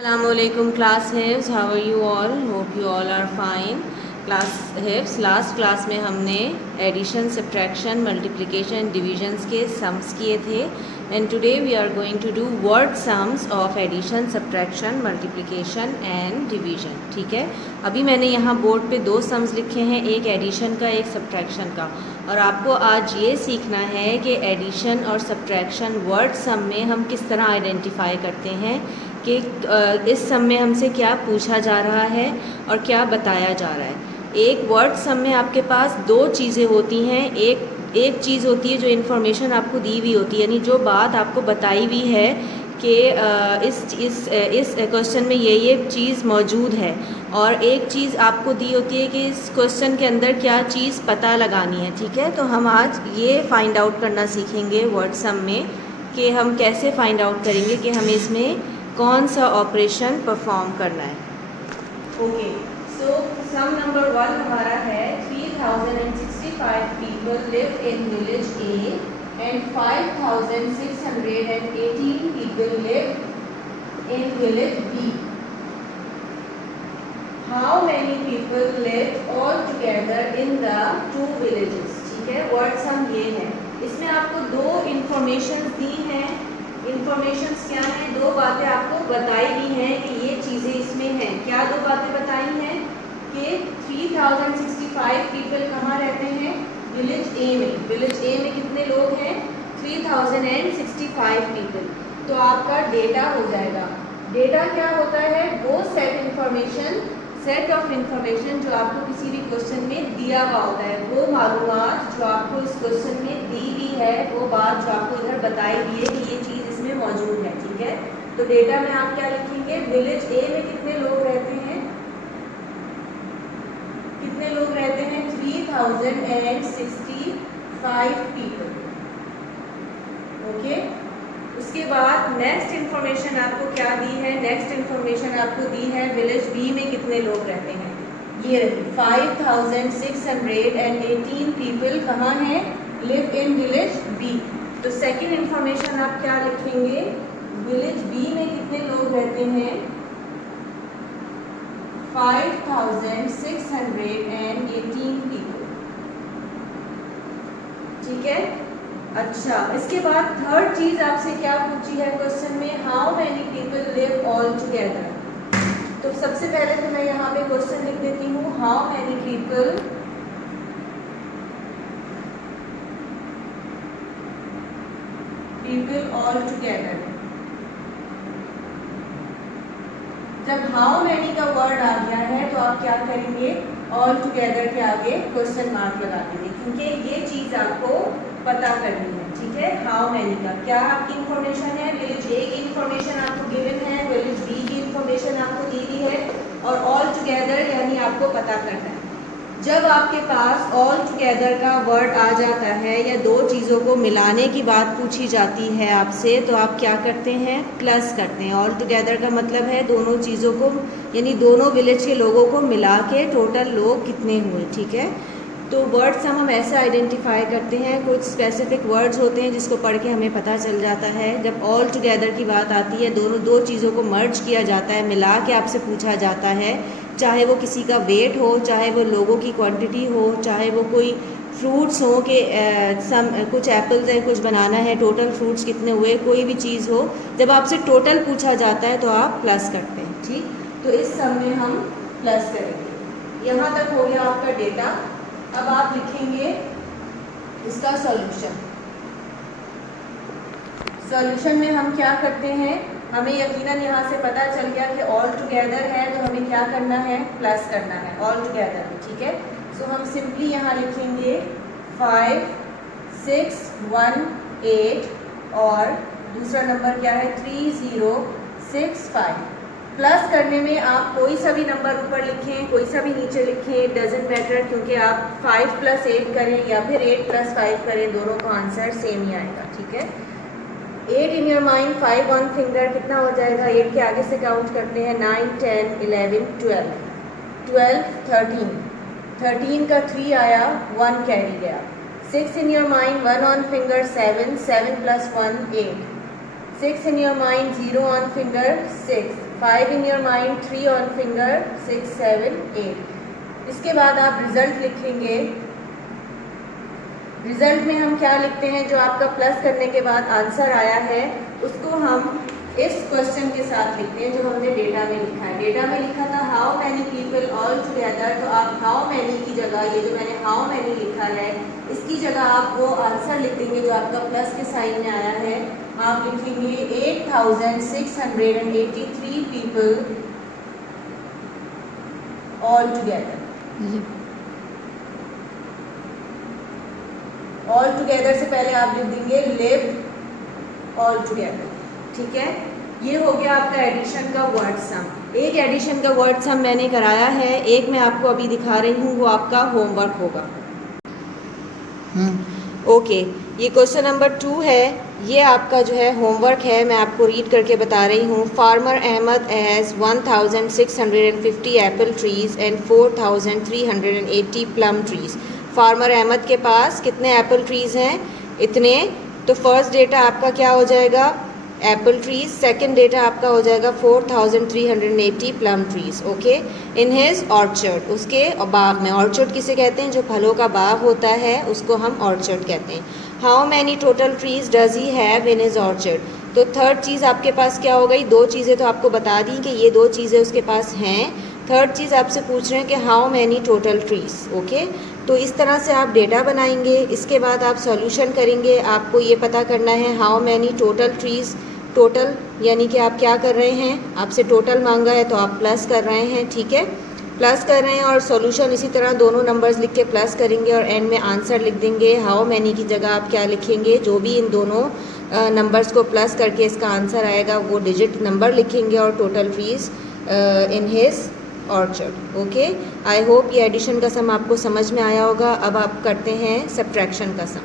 Assalamualaikum class hips, how are you all? Hope you all are fine. Class hips, last class में हमने addition, subtraction, multiplication, divisions के sums किए थे and today we are going to do word sums of addition, subtraction, multiplication and division. ठीक है, अभी मैंने यहाँ बोर्ड पे दो सम्स लिखे हैं, एक एडिशन का, एक सब्ट्रैक्शन का. और आपको आज ये सीखना है कि एडिशन और सब्ट्रैक्शन वर्ड सम में हम किस तरह आइडेंटिफाई करते हैं कि इस सम में हमसे क्या पूछा जा रहा है और क्या बताया जा रहा है. एक वर्ड सम में आपके पास दो चीज़ें होती हैं. एक चीज़ होती है जो इन्फॉर्मेशन आपको दी हुई होती है, यानी जो बात आपको बताई हुई है कि इस क्वेश्चन में ये चीज़ मौजूद है, और एक चीज़ आपको दी होती है कि इस क्वेश्चन के अंदर क्या चीज़ पता लगानी है. ठीक है, तो हम आज ये फाइंड आउट करना सीखेंगे वर्ड सम में कि हम कैसे फाइंड आउट करेंगे कि हमें इसमें कौन सा ऑपरेशन परफॉर्म करना है. ओके, सो सम नंबर 1 हमारा है 3065 people live in village A and 5618 people live in village B. How many people live all together in the two villages. ठीक है, वर्ड सम ये है. इसमें आपको दो इंफॉर्मेशन दी हैं. इंफॉर्मेशंस क्या हैं? दो बातें आपको बताई गई हैं कि ये चीज़ें इसमें हैं. क्या दो बातें बताई हैं कि 3065 पीपल कहाँ रहते हैं? विलेज ए में. विलेज ए में कितने लोग हैं? 3065 पीपल. तो आपका डेटा हो जाएगा. डेटा क्या होता है? वो सेट ऑफ इंफॉर्मेशन जो आपको किसी भी क्वेश्चन में दिया हुआ होता है, वो मालूमात जो आपको इस क्वेश्चन में दी हुई है, वो बात जो आपको इधर बताई गई है कि ये चीज़ इसमें मौजूद है. ठीक है, तो डेटा में आप क्या लिखेंगे? विलेज ए में कितने लोग रहते हैं? कितने लोग रहते हैं? 3065 पीपल. ओके, उसके बाद नेक्स्ट इन्फॉर्मेशन आपको क्या दी है? नेक्स्ट इन्फॉर्मेशन आपको दी है विलेज बी में कितने लोग रहते हैं. ये रही 5618 पीपल कहाँ हैं? Live in village B. तो सेकंड इन्फॉर्मेशन आप क्या लिखेंगे? विलेज बी में कितने लोग रहते हैं? 5618 पीपल. ठीक है. अच्छा, इसके बाद थर्ड चीज आपसे क्या पूछी है क्वेश्चन में? How many people live all together. तो सबसे पहले तो मैं यहाँ पे क्वेश्चन लिख देती हूँ. How many people all together. जब हाउ मैनी का वर्ड आ गया है तो आप क्या करेंगे? ऑल टुगेदर के आगे क्वेश्चन मार्क लगा देंगे, क्योंकि ये चीज आपको पता करनी है. ठीक है, हाउ मैनी का क्या आपकी इंफॉर्मेशन है? विलेज ए की इंफॉर्मेशन आपको गिवन है, विलेज बी की इंफॉर्मेशन आपको दी हुई है, और ऑल टुगेदर यानी आपको पता करना है. जब आपके पास ऑल टुगेदर का वर्ड आ जाता है या दो चीज़ों को मिलाने की बात पूछी जाती है आपसे, तो आप क्या करते हैं? प्लस करते हैं. ऑल टुगेदर का मतलब है दोनों चीज़ों को, यानी दोनों विलेज के लोगों को मिला के टोटल लोग कितने हुए. ठीक है, तो वर्ड सम हम ऐसे आइडेंटिफाई करते हैं. कुछ स्पेसिफिक वर्ड्स होते हैं जिसको पढ़ के हमें पता चल जाता है. जब ऑल टुगेदर की बात आती है, दो चीज़ों को मर्ज किया जाता है, मिला के आपसे पूछा जाता है, चाहे वो किसी का वेट हो, चाहे वो लोगों की क्वांटिटी हो, चाहे वो कोई फ्रूट्स हो कि कुछ एप्पल्स हैं, कुछ बनाना है, टोटल फ्रूट्स कितने हुए, कोई भी चीज़ हो, जब आपसे टोटल पूछा जाता है तो आप प्लस करते हैं. ठीक, तो इस सम में हम प्लस करेंगे. यहाँ तक हो गया आपका डेटा. अब आप लिखेंगे इसका सॉल्यूशन. सॉल्यूशन में हम क्या करते हैं? हमें यकीनन यहाँ से पता चल गया कि ऑल टुगेदर है, तो हमें क्या करना है? प्लस करना है ऑल टुगेदर में. ठीक है, सो हम सिंपली यहाँ लिखेंगे 5618 और दूसरा नंबर क्या है? 3065. प्लस करने में आप कोई सा भी नंबर ऊपर लिखें, कोई सा भी नीचे लिखें, डजेंट मैटर, क्योंकि आप 5 + 8 करें या फिर 8 + 5 करें, दोनों का आंसर सेम ही आएगा. ठीक है, 8 in your mind, 5 on finger, कितना हो जाएगा? 8 के आगे से काउंट करते हैं. 9 10 11 12 13. 13 का 3 आया, 1 कैरी गया. 6 in your mind, 1 on finger 7 + 1 8. 6 in your mind, 0 on finger, 6. 5 in your mind, 3 on finger, 6, 7, 8। इसके बाद आप रिजल्ट लिखेंगे। रिजल्ट में हम क्या लिखते हैं, जो आपका प्लस करने के बाद आंसर आया है उसको हम इस क्वेश्चन के साथ लिखते हैं जो हमने डेटा में लिखा है। डेटा में लिखा था how many people all together, तो आप हाउ मैनी की जगह ये जो मैंने हाउ मैनी लिखा है इसकी जगह आप वो आंसर लिख देंगे जो आपका प्लस के साइन में आया है। आप लिखेंगे 8683 people all together. All together से पहले आप लिख देंगे लिव ऑल टुगेदर। ठीक है, ये हो गया आपका एडिशन का वर्ड सम। एक एडिशन का वर्ड सम मैंने कराया है, एक मैं आपको अभी दिखा रही हूँ, वो आपका होमवर्क होगा। ओके, ये क्वेश्चन नंबर 2 है, ये आपका जो है होमवर्क है, मैं आपको रीड करके बता रही हूँ। Farmer Ahmed has 1650 apple trees and 4380 plum trees. Farmer Ahmed के पास कितने एप्पल ट्रीज हैं? इतने। तो फर्स्ट डेटा आपका क्या हो जाएगा? Apple trees. सेकंड डेटा आपका हो जाएगा 4380 plum trees. Okay, in his orchard, उसके बाग में। ऑर्चर्ड किसे कहते हैं? जो फलों का बाग होता है उसको हम ऑर्चर्ड कहते हैं। How many total trees does he have in his orchard. तो थर्ड चीज़ आपके पास क्या हो गई? दो चीज़ें तो आपको बता दी कि ये दो चीज़ें उसके पास हैं। थर्ड चीज़ आपसे पूछ रहे हैं कि how many total trees. Okay, तो इस तरह से आप डेटा बनाएंगे। इसके बाद आप सॉल्यूशन करेंगे। आपको ये पता करना है how many total trees. Total यानी कि आप क्या कर रहे हैं, आपसे टोटल मांगा है तो आप प्लस कर रहे हैं। ठीक है, प्लस कर रहे हैं और सॉल्यूशन इसी तरह दोनों नंबर्स लिख के प्लस करेंगे और एंड में आंसर लिख देंगे। हाउ मैनी की जगह आप क्या लिखेंगे? जो भी इन दोनों नंबर्स को प्लस करके इसका आंसर आएगा वो डिजिट नंबर लिखेंगे और total trees in his orchard. Okay, I hope ये एडिशन का सम आपको समझ में आया होगा। अब आप करते हैं सब्ट्रैक्शन का सम।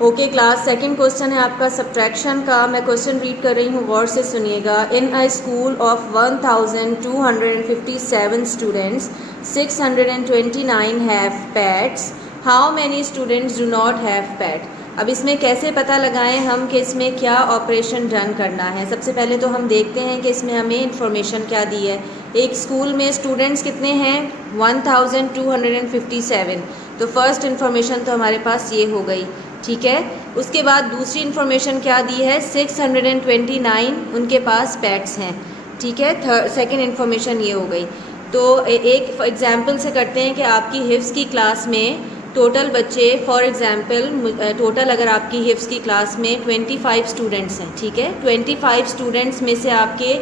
ओके क्लास, सेकंड क्वेश्चन है आपका सब्ट्रैक्शन का। मैं क्वेश्चन रीड कर रही हूँ, वर्ड से सुनिएगा। In a school of 1257 students 629 have pets, how many students do not have pet. अब इसमें कैसे पता लगाएं हम कि इसमें क्या ऑपरेशन रन करना है। सबसे पहले तो हम देखते हैं कि इसमें हमें इंफॉर्मेशन क्या दी है। एक स्कूल में स्टूडेंट्स कितने हैं? 1257। तो फर्स्ट इन्फॉर्मेशन तो हमारे पास ये हो गई। ठीक है, उसके बाद दूसरी इन्फॉर्मेशन क्या दी है? 629 उनके पास पेट्स हैं। ठीक है, सेकंड इन्फॉर्मेशन ये हो गई। तो एक एग्जाम्पल से करते हैं कि आपकी हिफ्स की क्लास में टोटल बच्चे, फॉर एग्जाम्पल टोटल अगर आपकी हिफ्स की क्लास में 25 स्टूडेंट्स हैं। ठीक है, 25 स्टूडेंट्स में से आपके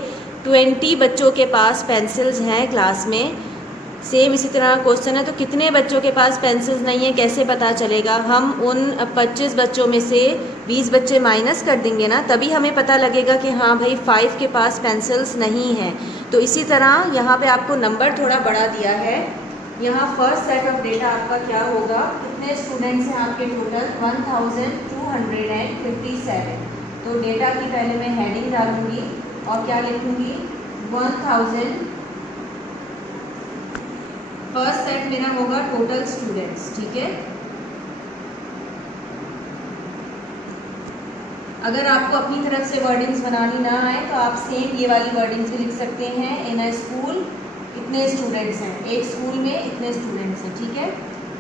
20 बच्चों के पास पेंसिल्स हैं क्लास में। सेम इसी तरह क्वेश्चन है, तो कितने बच्चों के पास पेंसिल्स नहीं है कैसे पता चलेगा? हम उन 25 बच्चों में से 20 बच्चे माइनस कर देंगे ना, तभी हमें पता लगेगा कि हाँ भाई 5 के पास पेंसिल्स नहीं हैं। तो इसी तरह यहाँ पे आपको नंबर थोड़ा बड़ा दिया है। यहाँ फर्स्ट सेट ऑफ डेटा आपका क्या होगा? कितने स्टूडेंट्स हैं आपके टोटल? 1257। तो डेटा की पहले मैं हेडिंग डालूंगी और क्या लिखूंगी? 1000। फर्स्ट सेट मेरा होगा टोटल स्टूडेंट्स। ठीक है, अगर आपको अपनी तरफ से वर्डिंग्स बनानी ना आए तो आप सेम ये वाली वर्डिंग्स भी लिख सकते हैं। इन अ स्कूल इतने स्टूडेंट्स हैं, एक स्कूल में इतने स्टूडेंट्स हैं। ठीक है,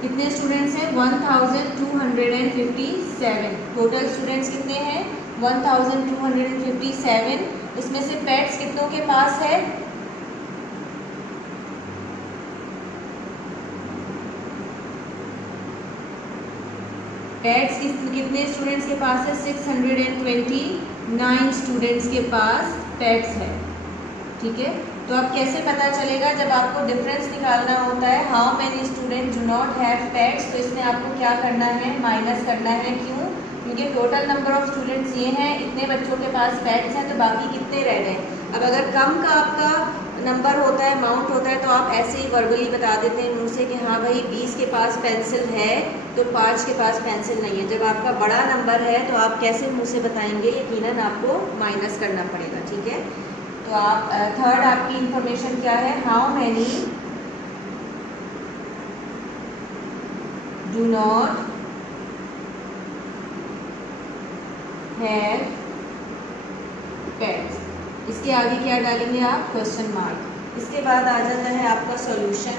कितने स्टूडेंट्स हैं? 1257। टोटल स्टूडेंट्स कितने हैं? 1257। उसमें से पेट्स कितनों के पास है? पेट्स कितने स्टूडेंट्स के पास है? 629 स्टूडेंट्स के पास पेट्स है। ठीक है, तो अब कैसे पता चलेगा? जब आपको डिफरेंस निकालना होता है, how many student do not have pets, तो इसमें आपको क्या करना है? माइनस करना है। क्यों? क्योंकि टोटल नंबर ऑफ स्टूडेंट्स ये हैं, इतने बच्चों के पास पेट्स हैं, तो बाकी कितने रह गए? अब अगर कम का आपका नंबर होता है, अमाउंट होता है, तो आप ऐसे ही वर्बली बता देते हैं मुँह से कि हाँ भाई 20 के पास पेंसिल है तो 5 के पास पेंसिल नहीं है। जब आपका बड़ा नंबर है तो आप कैसे मुँह से बताएंगे? यकीनन आपको माइनस करना पड़ेगा। ठीक है, तो आप थर्ड आपकी इंफॉर्मेशन क्या है? How many do not have pets. इसके आगे क्या डालेंगे आप, क्वेश्चन मार्क। इसके बाद आ जाता है आपका सॉल्यूशन।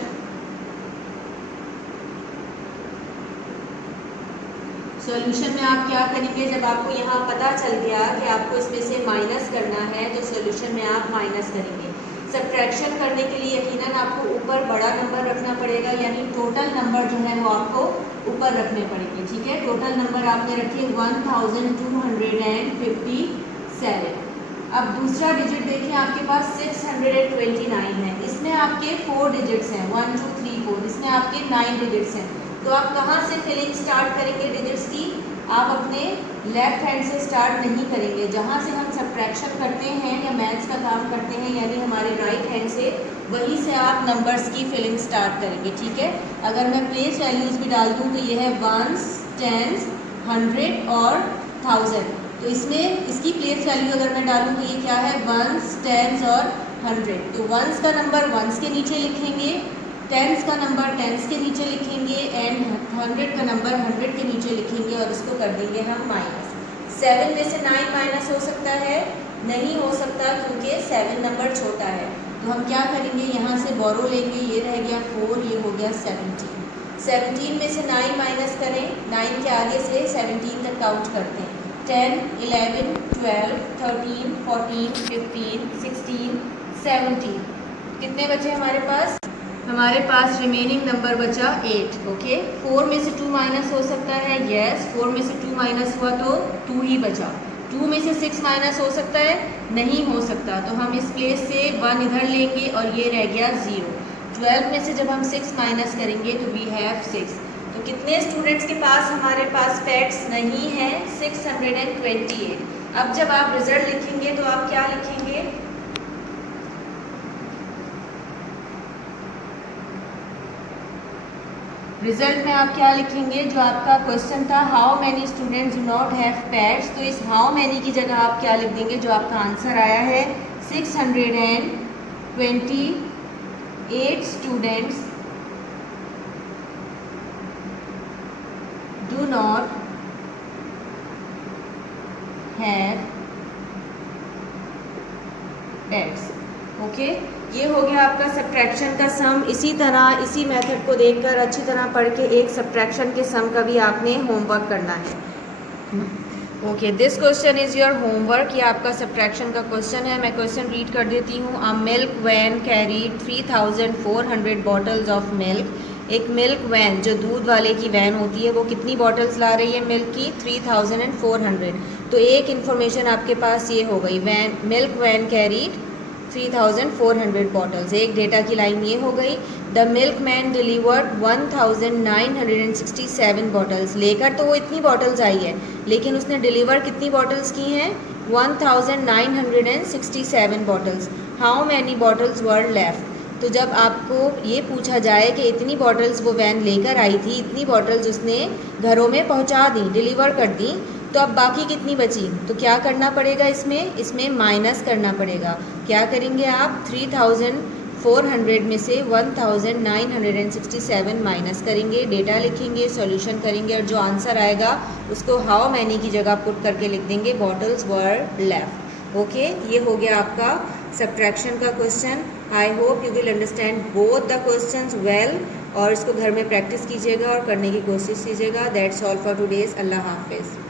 सॉल्यूशन में आप क्या करेंगे, जब आपको यहाँ पता चल गया कि आपको इसमें से माइनस करना है तो सॉल्यूशन में आप माइनस करेंगे। सब्ट्रैक्शन करने के लिए यकीनन आपको ऊपर बड़ा नंबर रखना पड़ेगा, यानी टोटल नंबर जो है वो आपको ऊपर रखने पड़ेंगे। ठीक है, टोटल नंबर आपने रखे 1257। अब दूसरा डिजिट देखें, आपके पास 629 है, इसमें आपके 4 डिजिट्स हैं, 1 2 3 4, इसमें आपके 9 डिजिट्स हैं। तो आप कहाँ से फिलिंग स्टार्ट करेंगे डिजिट्स की, आप अपने लेफ्ट हैंड से स्टार्ट नहीं करेंगे। जहाँ से हम सब्ट्रैक्शन करते हैं या मैथ्स का काम करते हैं, यानी हमारे राइट हैंड से, वहीं से आप नंबर्स की फिलिंग स्टार्ट करेंगे। ठीक है, अगर मैं प्लेस वैल्यूज़ भी डाल दूँ तो ये है 1s, 10s, 100 और 1000। तो इसमें इसकी प्लेस वैल्यू अगर मैं डालूँ तो ये क्या है, 1s, 10s और 100। तो 1s का नंबर 1s के नीचे लिखेंगे, 10s का नंबर 10s के नीचे लिखेंगे एंड 100 का नंबर 100 के नीचे लिखेंगे और इसको कर देंगे हम माइनस। 7 में से 9 माइनस हो सकता है, नहीं हो सकता क्योंकि 7 नंबर छोटा है। तो हम क्या करेंगे, यहाँ से बोरो लेंगे, ये रह गया 4, ये हो गया 17। 17 में से 9 माइनस करें, 9 के आगे से 17 तक काउंट करते हैं, 10, 11, 12, 13, 14, 15, 16, 17। कितने बचे हमारे पास, हमारे पास रिमेनिंग नंबर बचा 8। ओके, 4 में से 2 माइनस हो सकता है, यस, 4 में से 2 माइनस हुआ तो 2 ही बचा। 2 में से 6 माइनस हो सकता है, नहीं हो सकता, तो हम इस प्लेस से 1 इधर लेंगे और ये रह गया 0। 12 में से जब हम 6 माइनस करेंगे तो वी हैव 6। तो कितने स्टूडेंट्स के पास हमारे पास फैक्ट्स नहीं है, 628। अब जब आप रिजल्ट लिखेंगे तो आप क्या लिखेंगे, रिजल्ट में आप क्या लिखेंगे, जो आपका क्वेश्चन था how many students do not have pets, तो इस हाउ मैनी की जगह आप क्या लिख देंगे, जो आपका आंसर आया है 628 students do not have pets. Okay, ये हो गया आपका सब्ट्रैक्शन का सम। इसी तरह इसी मेथड को देखकर अच्छी तरह पढ़ के एक सब्ट्रैक्शन के सम का भी आपने होमवर्क करना है। Okay, this question is your homework. ये आपका सब्ट्रैक्शन का क्वेश्चन है। मैं क्वेश्चन रीड कर देती हूँ। A milk van carried 3400 bottles of milk. एक मिल्क वैन, जो दूध वाले की वैन होती है, वो कितनी बॉटल्स ला रही है मिल्क की, 3400। तो एक इन्फॉर्मेशन आपके पास ये हो गई, मिल्क वैन कैरीड 3400 बॉटल्स। एक डेटा की लाइन ये हो गई। The milk man delivered 1967 bottles. लेकर तो वो इतनी बॉटल्स आई है, लेकिन उसने डिलीवर कितनी बॉटल्स की हैं, 1967 bottles. How many bottles were left. तो जब आपको ये पूछा जाए कि इतनी बॉटल्स वो वैन लेकर आई थी, इतनी बॉटल्स उसने घरों में पहुंचा दी, डिलीवर कर दी, तो अब बाकी कितनी बची, तो क्या करना पड़ेगा, इसमें माइनस करना पड़ेगा। क्या करेंगे आप, 3400 में से 1967 माइनस करेंगे, डेटा लिखेंगे, सॉल्यूशन करेंगे और जो आंसर आएगा उसको हाउ मैनी की जगह पुट करके लिख देंगे बॉटल्स वर लेफ्ट। ओके, ये हो गया आपका सब्ट्रैक्शन का question. I hope you will understand both the questions well, और इसको घर में प्रैक्टिस कीजिएगा और करने की कोशिश कीजिएगा। That's all for today's. अल्लाह हाफिज़।